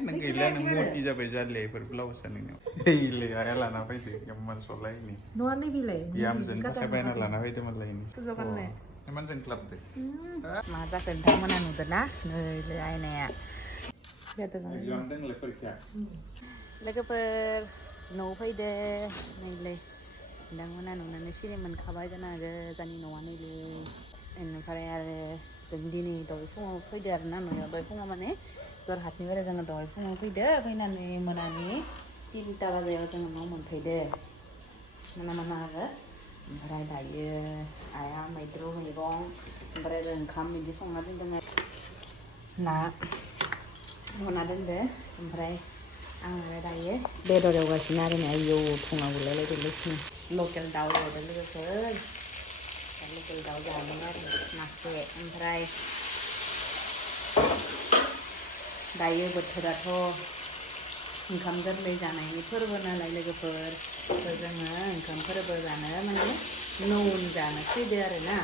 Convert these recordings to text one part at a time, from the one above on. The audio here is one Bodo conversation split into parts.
नों गैला नों मति जाबाय जारले बेफोर ब्लाउसआ नोंनियाव ओइलै आया लाना फैदो इमान सलायनि न'आ नै बिलाय बिहामजोनि थाखाय बायना लाना फैदोंमोनलाय गोजावगाननो इमान जोंख्लाबदो मा जाखो नोंथांमोना नुदोंना नैलै आयनाया एगजाम दंलै फरिखा लोगोफोर न'आव फैदो नैलै नोंथांमोना नुनानै सिरि मोनखाबाय जानो हागौ जोंनि न'आ नैलै बेनिफ्राय आरो जों दिनै दहाय फुङाव फैदो आरोना न'आव दहाय फुङाव माने जरहाटनिफ्राय जोङो दहाय फुङाव फैदो फैनानै मोनानि 3टा बाजायाव जोङो न' मोनफैदो मोना आरो ओमफ्राय दायो आइया मैद्रु मैगं ओमफ्राय ओंखाम बिदि संना दोनदों ना होना दोनदो ओमफ्राय आं आरो दायो बेदर एवगासिनो आरो आयौ फुङाव गुलायलायदों लकेल दाउ एवदों लोगोफोर लकेल दाउ जादों आरो मासे ओमफ्राय दायो बोथोराथ' ओंखाम गोरलै जानायनि फोरबो नालाय लोगोफोर जोङो ओंखाम फोरबो जानो माने नौन जानो फैदो आरोना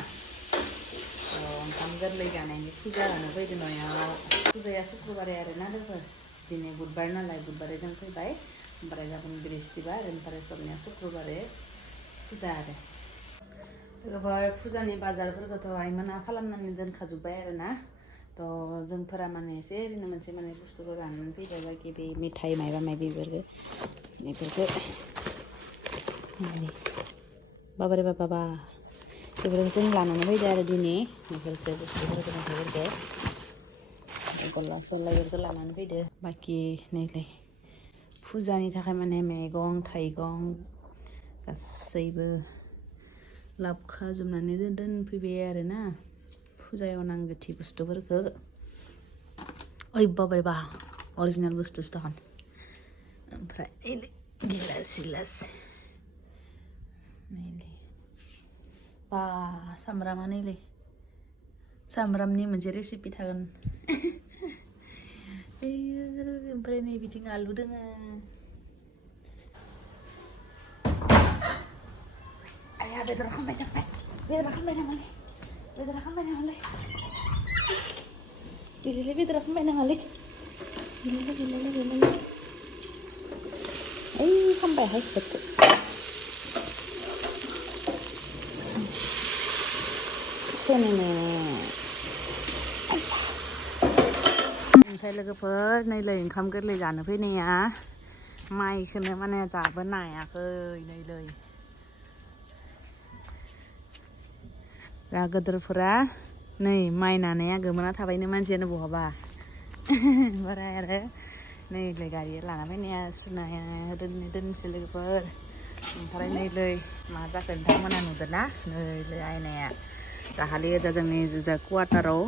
ओंखाम गोरलै जानायनि फुजा होनो फैदो न'आव फुजाया शुक्रबारै आरोना लोगोफोर दिनै बुधबार नालाय बुधबारै जों फैबाय ओमफ्राय गाबोन बृहस्पतिबार ओमफ्राय सबनिया शुक्रबारै फुजा आरो लोगोफोर फुजानि बाजारफोरखौथ' आइमोना खालामनानै दोनखाजोब्बाय आरोना थ' जोंफोरा माने एसे ओरैनो मोनसे माने बुस्थुखौ लानानै फैबाय बाखि बे मेथाइ माबा माबि बेफोरखौ बाबारे बाबा बेफोरखौ जों लानानै फैदो आरो दिनै बेफोरखौ बुस्थुफोरखौ गल्ला सल्ला बेफोरखौ लानानै फैदो बाखि नैलै फुजानि थाखाय माने मैगं थाइगं गासैबो लाबोखाजोबनानै दोनफैबाय आरोना फुजायाव नांगौथि बुस्थुफोरखौ ओइ बाबारे बा अरिजिनेल बुस्थुसो दखान ओमफ्राय नैलै गिलास सिलास नैलै बा सामब्रामा नैलै सामब्रामनि मोनसे रेसिपि थागोन ओमफ्राय नै बिथिं आलु दोङो आया बेदर खामबाय नामालै बेदरा खामबाय नामालै बेदरा खामबाय नामालै ओइ खामबायहाय बेदरखौ सेनेनो ओमफ्राय लोगोफोर नैलै ओंखाम गोरलै जानो फैनाया माइखौनो माने जाबो नायाखै नैलै दा गोदोरफोरा नै माइ नानाया गोमोना थाबायनो मानसियानो बहाबा ओमफ्राय आरो नैलै गारि लाना फैनाया सुनाया दोनसै लोगोफोर ओमफ्राय नैलै मा जाखो नोंथांमोना नुदोंना नैलै आयनाया दाखालि जोंनि क्वार्टाराव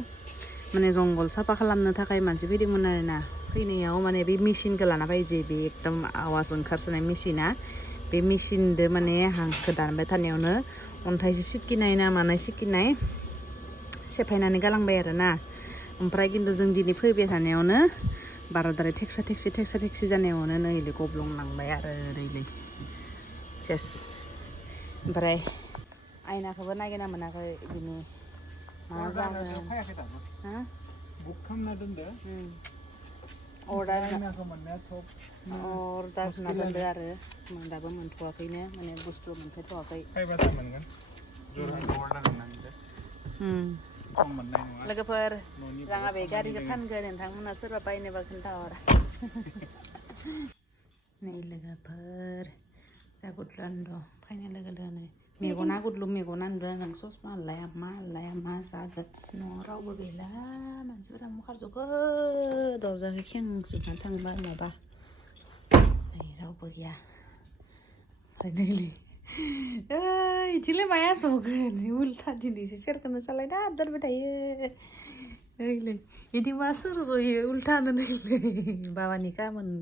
माने जंगल साफा खालामनो थाखाय मानसि फैदोंमोन आरोना फैनायाव माने बे मेचिनखौ लाना फैजो बे एकदम आवाज ओंखारसोनाय मेचिना बे मेचिनजों माने हांखो दानबाय थानायावनो अन्थाइसो सिकिनाय ना मानाय सिकिनाय सेफायनानै गालांबाय आरोना ओमफ्राय खिन्थु जों दिनै फैबाय थानायावनो बाराद्राय टेक्सा टेक्सि जानायावनो नैलै गब्लंलांबाय आरो नैलै सेस ओमफ्राय आयनाखौबो नागिरना मोनाखै दिनै मा जागोन हा बुक खालामना दोनदो अर्डार होना दोनदो आरो दाबो मोनथ'वाखैनो माने बुस्थु मोनफैथ'वाखै फैबाथाय मोनगोन जरहाटाव अर्डार होनांगोन खम मोननाय नङा लोगोफोर राङा बे गारिखौ फानगोन नोंथांमोना सोरबा बायनोबा खोन्थाहर नै लोगोफोर जा गुदलान दं फैनाय लोगो लोगोनो मेगना गुदलु मेगना नुदों नों ससमा लाया मा जागोन न'आव रावबो गैला मानसिफोरा ओंखारजोबखो दरजाखौ खेंजोबना थांबाय माबा नै रावबो गैया ओमफ्राय नैलै ओइ इथिंलाय माया सगोन उल्था दिनैसो सेरखौनो सालायना दोनबाय थायो ओइलै इदि मा सोर जयो उल्थानो नैलै बाबानि खामानि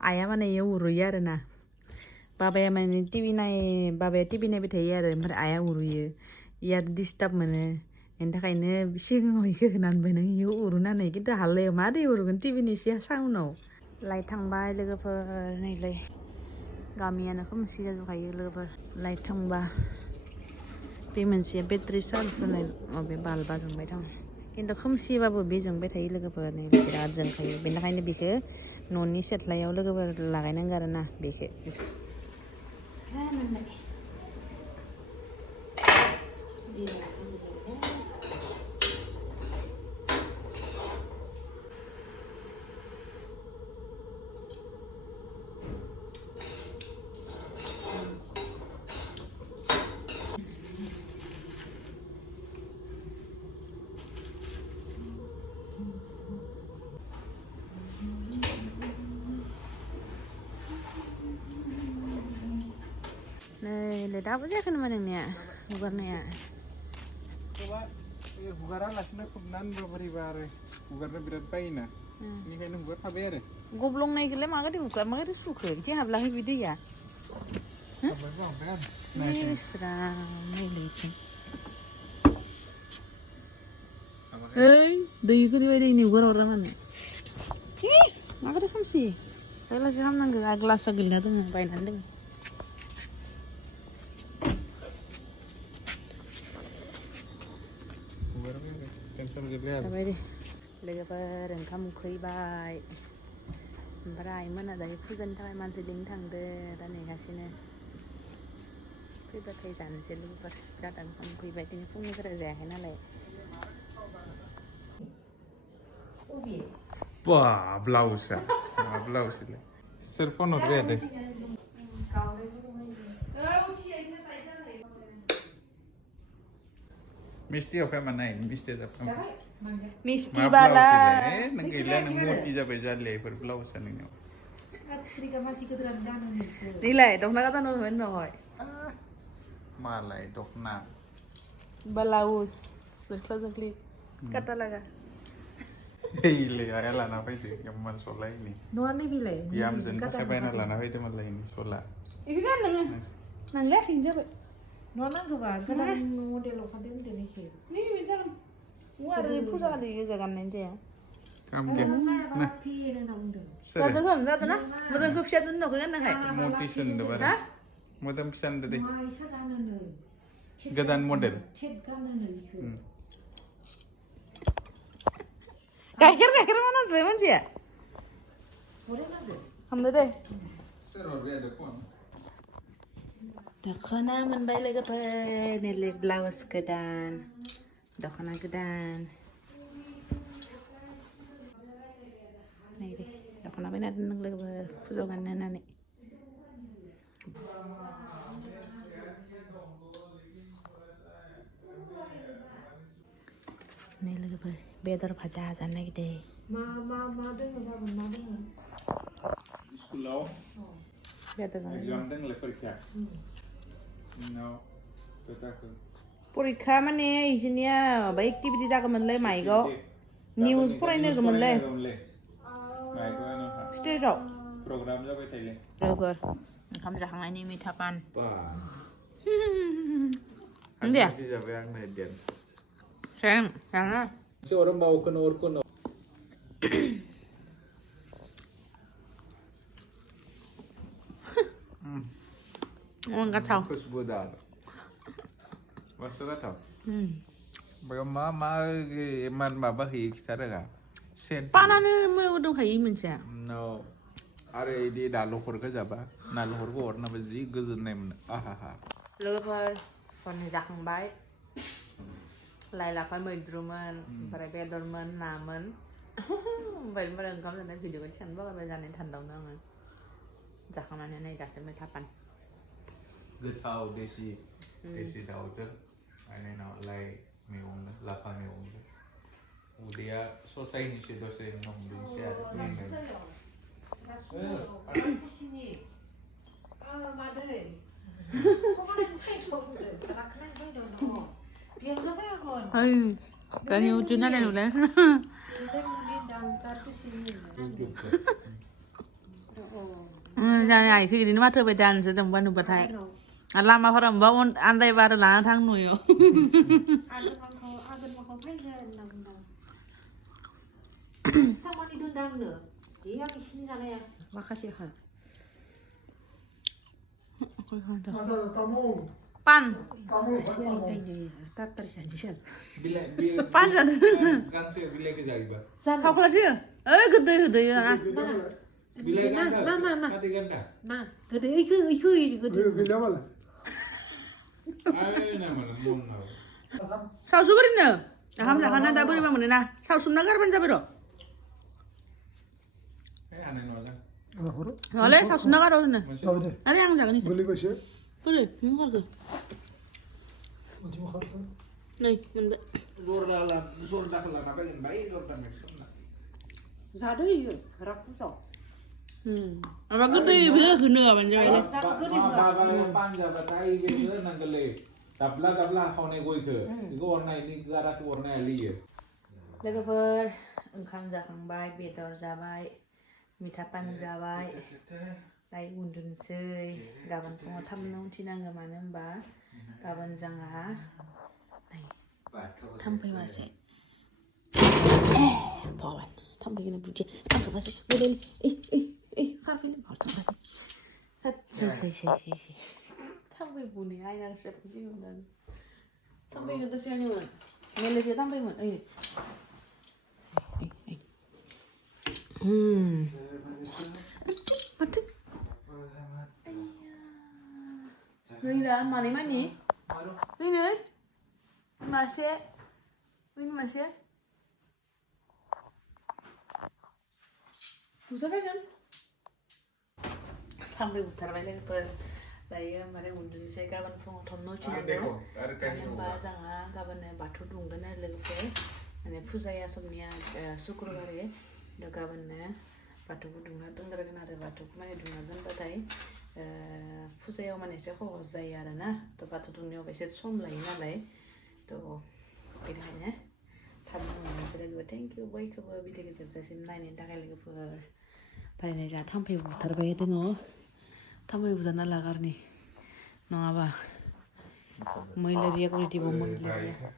आइया माने इयाव उरुयो आरोना बाबाया माने बाबाया टिभि नायबाय थायो आरो ओमफ्राय आइया उरुयो इया डिस्टार्ब मोनो बेनि थाखायनो सिगाङाव इखौ होनानै नों इयाव उरुनानै खिन्थु हाल्लायाव मादै उरुगोन टिभिनि एसे साउन्डआव लाइट थांबाय लोगोफोर नैलै गामियानो खोमसि जाजोबखायो लोगोफोर लाइट थांबा बे मोनसे बेटारि चार्ज होनाय बे बाल्बा जोंबाय दं खिन्थु खोमसिबाबो बे जोंबाय थायो लोगोफोर नै बिराद जोंखायो बेनिखायनो बेखौ न'नि सेथ्लायाव लोगोफोर लागायनांगौ आरोना बेखौ नै दाबो जायाखै नामा नोंनिया हगारनाया coba hugaran lasnya kubnan berberiba are hugarnya berat baina ini kan hugar kabar गब्लंनायखौलाय माबायदि हुखो माबायदि सुखो बिदि हाबलाङो बि दैया ओइ दैखौ ओरैबायदि नेवगार हरला मानो माबायदि खोमसि बेलासि खालामनांगौ ग्लासा गोलैना दङ बायनानै दङ जाबाय दे लोगोफोर ओंखाम उखैबाय ओमफ्राय मोना दायो फुजानि थाखाय मानसि लिंनो थांदो दा नेगासिनो फैबाथाय जानोसै लोगोफोर बिराद ओंखाम उखैबाय दिनै फुंनिफ्राय जायाखै नालाय wah blouse blouse ini serpon udah deh Misti apa mana ini? Misti apa? Misti bala. Nenggilan murti jabe jalle per blouse ini. Nilai Dokhona kata numen noy. Malai Dokhona. Blouse. Betul klik. Kata laga. Ile ya lana apa itu? Yang man sola ini. Nuan ni bilai. Biam jen pakai bena lana apa itu malah ini sola. Ikan nang. Nang leh hinjau. Nona juga kan model kadang dia ni. Ni macam ada puja ada juga kan nanti ya. Kamu dia. Nah, pilih nang tu. Kata tu mana tu na? Mudah kau siapa tu nak kau nak hai? Motivation tu ber. Motivation tu deh. Maisa kan nang. Gadan model. Chet kan nang. Kahir mana tu macam ya? Boleh tak? Hamda deh. Seror dia ada pun. Dokhona मोनबाय लोगोफोर नै ब्लाउस गोदान दख'ना गोदान नै दे दख'ना बायना दोनदों लोगोफोर फुजायाव गाननो होननानै नै लोगोफोर बेदर भाजा जानो नागिरदों मा दोङो गाबोन मा दोङो Sekolah. बेदर Exam deng leper kya. No. Betul. परिखा माने इसिनिया माबा एक्टिभिटि जागौमोनलै माइकआव निउस फरायनो होगौमोनलै स्टेजाव Program जाबाय थायो लोगोफोर ओंखाम जाखांनायनि मिथा पान Nanti ya? Jabe yang nedian. Sayang, jangan. Si orang bawa ke nomor kuno. Enggak tahu. Khusbu dar. Masuk tak tahu. Bagaimana eman bapa hik cara ga? Sen. Panane mau dong kayak ini No. Are di dalam horga jaba. Dalam horga warna bezi gazun nem. Ahaha. Lover, kon जाखांबाय लाइ लाफा मैद्रुमोन ओमफ्राय बेदरमोन नामोन ओमफ्राय ओंखाम जानाय भिडिअखौ थिखांनो बावगारबाय जानाय थान्दावनो आङो जाखांनानै नै दासो मैथा पान Getau desi daughter. Ane nak lai meong lapa meong. Udia selesai ni si dosen nom dun siar. sini. Madai. Kau mana main tu? Kalau kena main dong. Biar siapa yang kon? Hai, kan ni ujung ada dulu. Dia main dangkar ke sini. Jangan ai khi ini mah ธอไปดันซะจังว่าหนูบ่ทัยอันลามาพร้อมบ่อันใดบาดหลานทางหนูอยู่ Agen mau main dang. Sama ni dang le. Dia di sini sana ya. Makasih ha. Aku hantar. Kamu. pan Kasihan kayaknya tatar janjian. pan jadi Gansnya bilai ke jaiba. kalkulasi ya gede ya Bilai ganda. Nah. Mati ganda. Nah, gede iku gede. Ayo nama nong nau. sausu beri na hamzah kana da beri bang na sausu nagar ban jabe do Aneh nolak. oleh sausu nagar do na Masih. ada yang jaga nih Boleh baca? boleh mungkin ke Macam apa? nih mun Zor dah kelar apa yang baik zor dah macam. Zado iya, gerak tuh. apa gede bila gede ban jabe Baba yang panjang batai gitu nanggale. Tabla kau nih gue ke. Itu warna ini garak warna liya. लोगोफोर ओंखाम जाखांबाय बेदर जाबाय मिथा पान जाबाय दाय उन्दुनोसै गाबोन फुङाव थाबनो उथिनांगौ मानो होनबा गाबोन जोंहा नै थाम्फै मासे भगवान थाम्फैखौनो बुदि थाम्फैबासो गोदै खारफैनो थाम्फै बुनि आयनासो बुजिमोन थाम्फै गिदिरसो आंनिमोन malaria थाम्फैमोन Mati. Ini dah mana mani? Ini. Masih. Ini masih. Bukan kan? Sampai butar balik per. Lagi mari undur saya kapan pun thomno cina. Nampak jangan kapan batu dunggan ada lagi. Ane puja ya somnia syukurbar ya. Dah kapan batu dunggan tenggerak nara batu mana dunggan batai. Puja ya mana sih kau zaya na. Tu batu dungnya biasa som lain nalai. Tu pilihannya. Tamu mana sih lagi thank you boy kau bila kita jadi lain yang tak lagi per. Pada ni jadi tampil butar balik tu no. थाम्फै बुजाना लागारनि नङाबा मैलेरिया कमिटि बा मैलेरिया